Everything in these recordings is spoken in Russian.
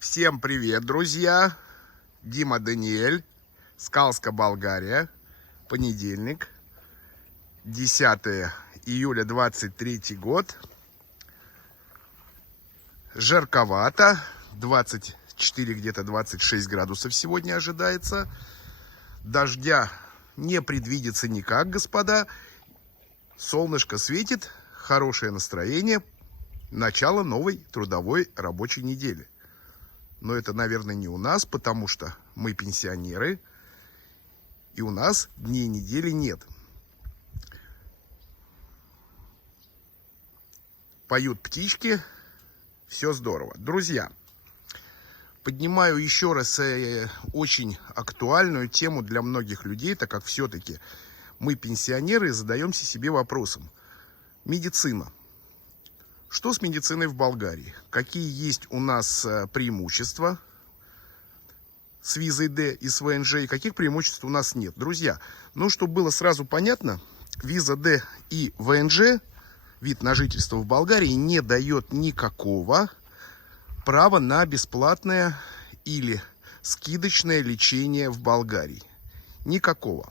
Всем привет, друзья! Дима Даниэль, Скалска, Болгария. Понедельник, 10 июля 23 год. Жарковато, 24, где-то 26 градусов сегодня ожидается. Дождя не предвидится никак, господа. Солнышко светит, хорошее настроение. Начало новой трудовой рабочей недели. Но это, наверное, не у нас, потому что мы пенсионеры, и у нас дней недели нет. Поют птички, все здорово. Друзья, поднимаю еще раз очень актуальную тему для многих людей, так как все-таки мы пенсионеры и задаемся себе вопросом. Медицина. Что с медициной в Болгарии? Какие есть у нас преимущества с визой D и с ВНЖ? И каких преимуществ у нас нет? Друзья, чтобы было сразу понятно, виза D и ВНЖ, вид на жительство в Болгарии, не дает никакого права на бесплатное или скидочное лечение в Болгарии. Никакого.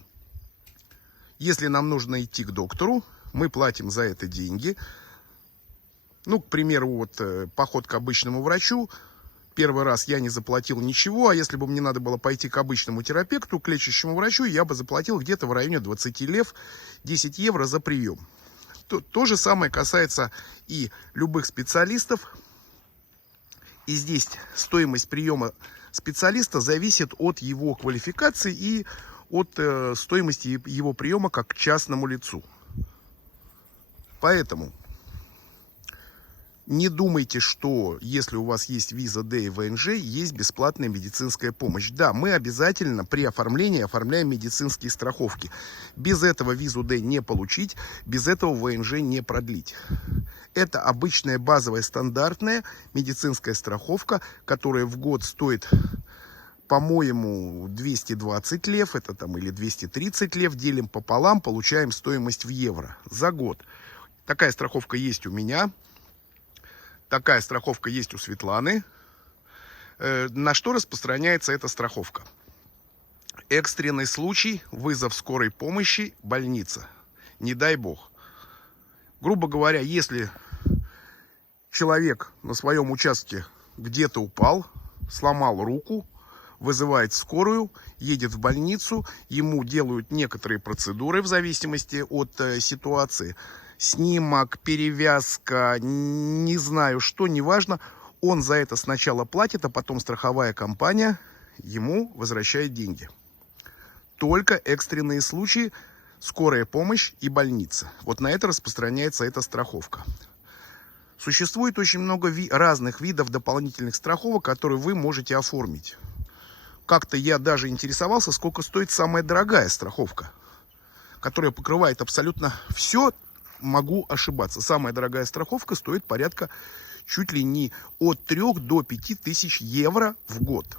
Если нам нужно идти к доктору, мы платим за это деньги. К примеру, поход к обычному врачу. Первый раз я не заплатил ничего, а если бы мне надо было пойти к обычному терапевту, к лечащему врачу, я бы заплатил где-то в районе 20 лев, 10 евро за прием. То же самое касается и любых специалистов. И здесь стоимость приема специалиста зависит от его квалификации и от стоимости его приема как к частному лицу. Поэтому не думайте, что если у вас есть виза D и ВНЖ, есть бесплатная медицинская помощь. Да, мы обязательно при оформлении оформляем медицинские страховки. Без этого визу D не получить, без этого ВНЖ не продлить. Это обычная базовая стандартная медицинская страховка, которая в год стоит, по-моему, 220 лев, это или 230 лев, делим пополам, получаем стоимость в евро за год. Такая страховка есть у меня. Такая страховка есть у Светланы. На что распространяется эта страховка? Экстренный случай, вызов скорой помощи, больница. Не дай бог. Грубо говоря, если человек на своем участке где-то упал, сломал руку, вызывает скорую, едет в больницу, ему делают некоторые процедуры в зависимости от ситуации. Снимок, перевязка, не знаю что, неважно. Он за это сначала платит, а потом страховая компания ему возвращает деньги. Только экстренные случаи, скорая помощь и больница. На это распространяется эта страховка. Существует очень много разных видов дополнительных страховок, которые вы можете оформить. Как-то я даже интересовался, сколько стоит самая дорогая страховка, которая покрывает абсолютно все. Могу ошибаться. Самая дорогая страховка стоит порядка чуть ли не от 3 до 5 тысяч евро в год.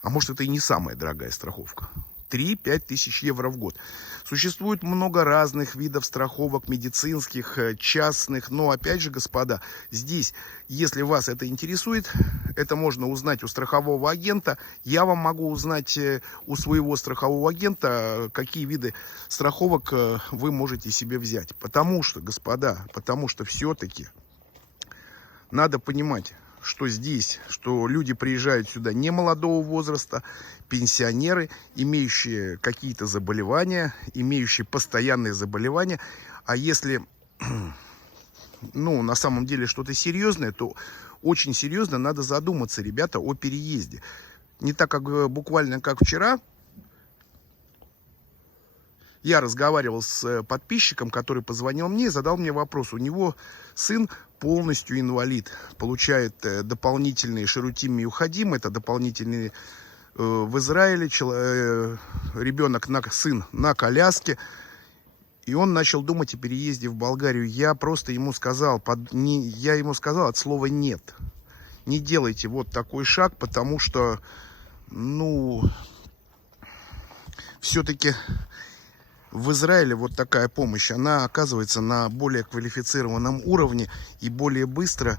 А может, это и не самая дорогая страховка. 3-5 тысяч евро в год. Существует много разных видов страховок, медицинских, частных. Но, опять же, господа, здесь, если вас это интересует, это можно узнать у страхового агента. Я вам могу узнать у своего страхового агента, какие виды страховок вы можете себе взять. Потому что, господа, все-таки надо понимать, что здесь, что люди приезжают сюда не молодого возраста, пенсионеры, имеющие какие-то заболевания, имеющие постоянные заболевания. А если, на самом деле что-то серьезное, то очень серьезно надо задуматься, ребята, о переезде. Не так, как буквально как вчера. Я разговаривал с подписчиком, который позвонил мне и задал мне вопрос. У него сын полностью инвалид, получает дополнительные ширутим миухадим, это дополнительные в Израиле, ребенок, сын на коляске, и он начал думать о переезде в Болгарию. Я просто ему сказал, от слова «нет». Не делайте такой шаг, потому что, все-таки в Израиле такая помощь, она оказывается на более квалифицированном уровне и более быстро.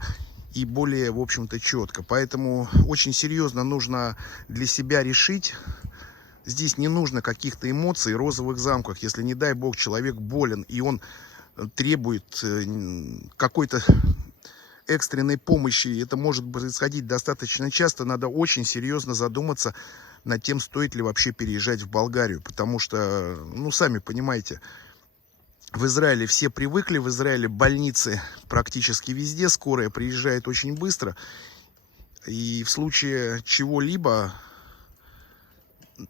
и более, в общем-то, четко. Поэтому очень серьезно нужно для себя решить. Здесь не нужно каких-то эмоций, розовых замков. Если, не дай бог, человек болен, и он требует какой-то экстренной помощи, это может происходить достаточно часто, надо очень серьезно задуматься над тем, стоит ли вообще переезжать в Болгарию. Потому что, ну, сами понимаете, в Израиле все привыкли, в Израиле больницы практически везде, скорая приезжает очень быстро, и в случае чего-либо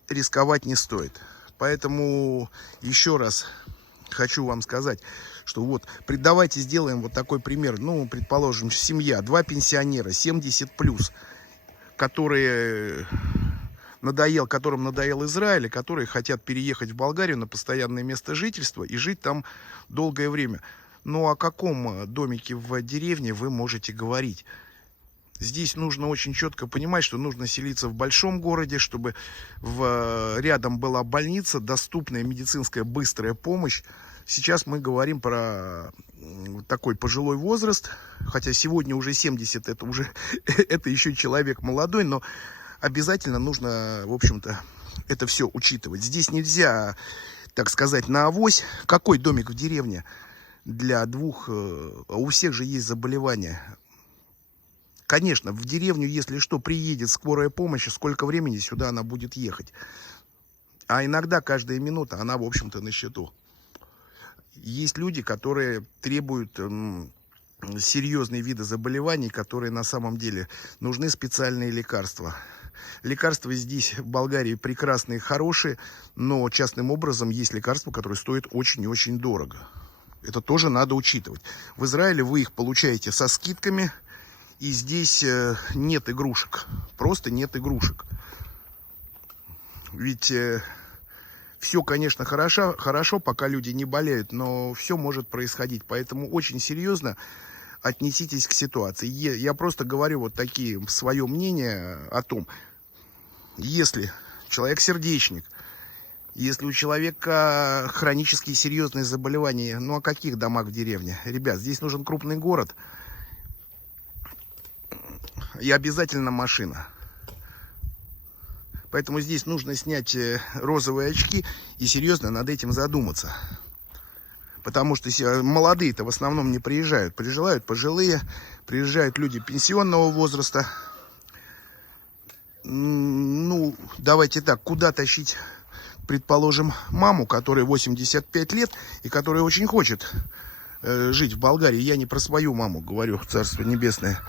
рисковать не стоит. Поэтому еще раз хочу вам сказать, что вот, давайте сделаем вот такой пример. Ну, предположим, семья, 2 пенсионера, 70+, которым надоел Израиль, и которые хотят переехать в Болгарию на постоянное место жительства и жить там долгое время. Ну, о каком домике в деревне вы можете говорить? Здесь нужно очень четко понимать, что нужно селиться в большом городе, чтобы рядом была больница, доступная медицинская быстрая помощь. Сейчас мы говорим про такой пожилой возраст, хотя сегодня уже 70, это еще человек молодой, но обязательно нужно, в общем-то, это все учитывать. Здесь нельзя, так сказать, на авось. Какой домик в деревне для двух? У всех же есть заболевания. Конечно, в деревню, если что, приедет скорая помощь, сколько времени сюда она будет ехать. А иногда каждая минута, она, в общем-то, на счету. Есть люди, которые требуют серьезные виды заболеваний, которые на самом деле нужны специальные лекарства. Лекарства здесь, в Болгарии, прекрасные, хорошие, но частным образом есть лекарства, которые стоят очень и очень дорого. Это тоже надо учитывать. В Израиле вы их получаете со скидками, и здесь нет игрушек. Просто нет игрушек. Ведь все, конечно, хорошо, пока люди не болеют, но все может происходить. Поэтому очень серьезно отнеситесь к ситуации. Я просто говорю вот такие свое мнение о том, если человек сердечник, если у человека хронические серьезные заболевания, ну о каких домах в деревне? Ребят, здесь нужен крупный город и обязательно машина. Поэтому здесь нужно снять розовые очки и серьезно над этим задуматься. Потому что молодые-то в основном не приезжают. Приезжают пожилые, приезжают люди пенсионного возраста. Ну, давайте так, куда тащить, предположим, маму, которой 85 лет и которая очень хочет жить в Болгарии. Я не про свою маму говорю, Царство Небесное.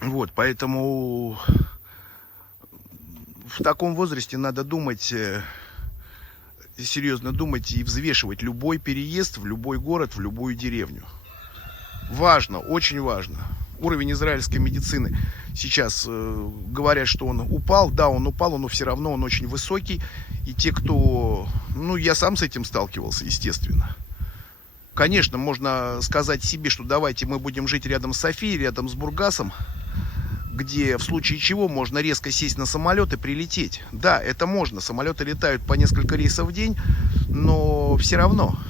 Вот, поэтому в таком возрасте надо думать, серьезно думать и взвешивать любой переезд в любой город, в любую деревню. Важно, очень важно. Уровень израильской медицины сейчас говорят, что он упал. Да, он упал, но все равно он очень высокий. И те, кто... Ну, я сам с этим сталкивался, естественно. Конечно, можно сказать себе, что давайте мы будем жить рядом с Софией, рядом с Бургасом, где в случае чего можно резко сесть на самолет и прилететь. Да, это можно. Самолеты летают по несколько рейсов в день, но все равно.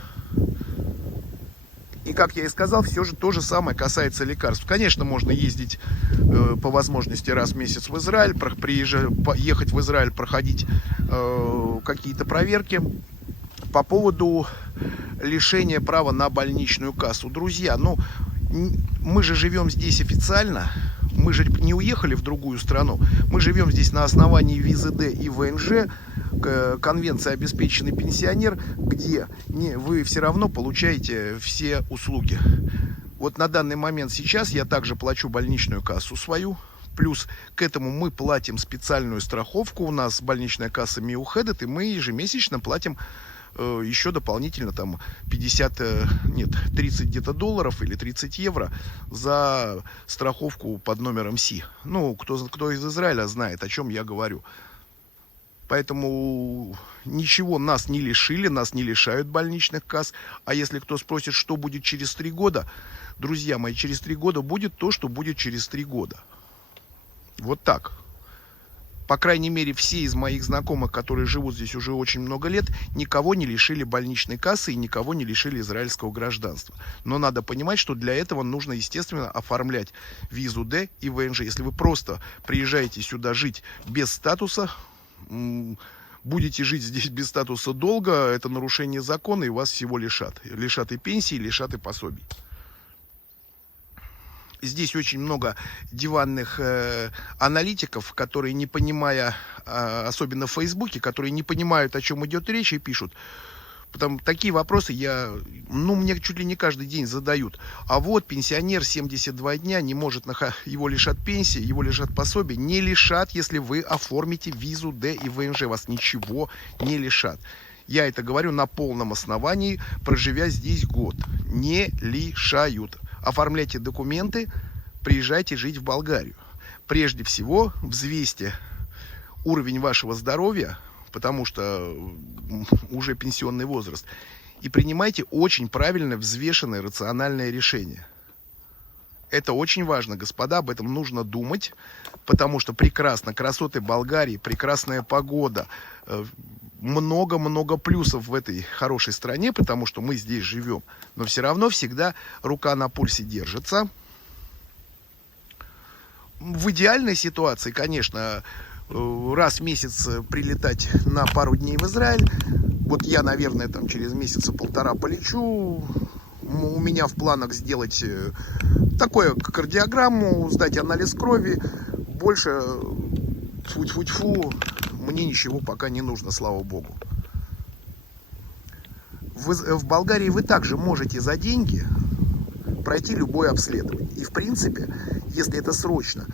И, как я и сказал, все же то же самое касается лекарств. Конечно, можно ездить по возможности раз в месяц в Израиль, ехать в Израиль, проходить какие-то проверки. По поводу лишения права на больничную кассу. Друзья, ну, мы же живем здесь официально. Мы же не уехали в другую страну. Мы живем здесь на основании визы Д и ВНЖ, конвенция «Обеспеченный пенсионер», где вы все равно получаете все услуги. Вот на данный момент сейчас я также плачу больничную кассу свою. Плюс к этому мы платим специальную страховку. У нас больничная касса Миухедет, и мы ежемесячно платим еще дополнительно там 30 где-то долларов или 30 евро за страховку под номером Си. Ну, кто из Израиля знает, о чем я говорю. Поэтому ничего нас не лишили, нас не лишают больничных касс. А если кто спросит, что будет через 3 года, друзья мои, через 3 года будет то, что будет через 3 года. Вот так. По крайней мере, все из моих знакомых, которые живут здесь уже очень много лет, никого не лишили больничной кассы и никого не лишили израильского гражданства. Но надо понимать, что для этого нужно, естественно, оформлять визу D и ВНЖ. Если вы просто приезжаете сюда жить без статуса, будете жить здесь без статуса долго, это нарушение закона, и вас всего лишат. Лишат и пенсии, лишат и пособий. Здесь очень много диванных аналитиков, которые, не понимая, особенно в Фейсбуке, которые не понимают, о чем идет речь, и пишут. Потому такие вопросы мне чуть ли не каждый день задают. А вот пенсионер 72 дня не может, его лишат пенсии, его лишат пособия. Не лишат, если вы оформите визу D и ВНЖ. Вас ничего не лишат. Я это говорю на полном основании, проживя здесь год. Не лишают. Оформляйте документы, приезжайте жить в Болгарию. Прежде всего, взвесьте уровень вашего здоровья, потому что уже пенсионный возраст, и принимайте очень правильное, взвешенное, рациональное решение. Это очень важно, господа, об этом нужно думать, потому что прекрасно, красоты Болгарии, прекрасная погода, много-много плюсов в этой хорошей стране, потому что мы здесь живем. Но все равно всегда рука на пульсе держится. В идеальной ситуации, конечно, раз в месяц прилетать на пару дней в Израиль. Вот я, наверное, там через месяца полтора полечу. У меня в планах сделать такую кардиограмму, сдать анализ крови. Больше, тьфу-тьфу-тьфу, мне ничего пока не нужно, слава богу. В Болгарии вы также можете за деньги пройти любое обследование. И, в принципе, если это срочно,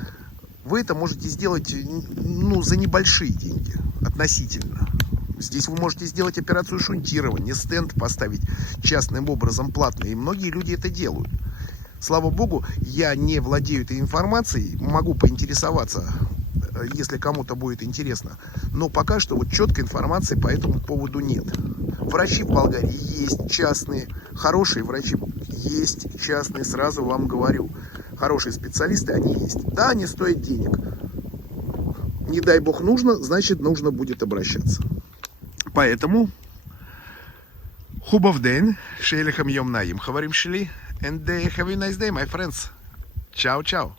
вы это можете сделать за небольшие деньги, относительно. Здесь вы можете сделать операцию шунтирования, стенд поставить частным образом платно. И многие люди это делают. Слава богу, я не владею этой информацией, могу поинтересоваться, если кому-то будет интересно. Но пока что вот четкой информации по этому поводу нет. Врачи в Болгарии есть частные, хорошие врачи есть частные, сразу вам говорю. Хорошие специалисты, они есть. Да, они стоят денег. Не дай бог нужно, значит нужно будет обращаться. Поэтому Хубов день, шейлихам йом наим, хаварим шли, and have a nice day, my friends. Ciao, ciao.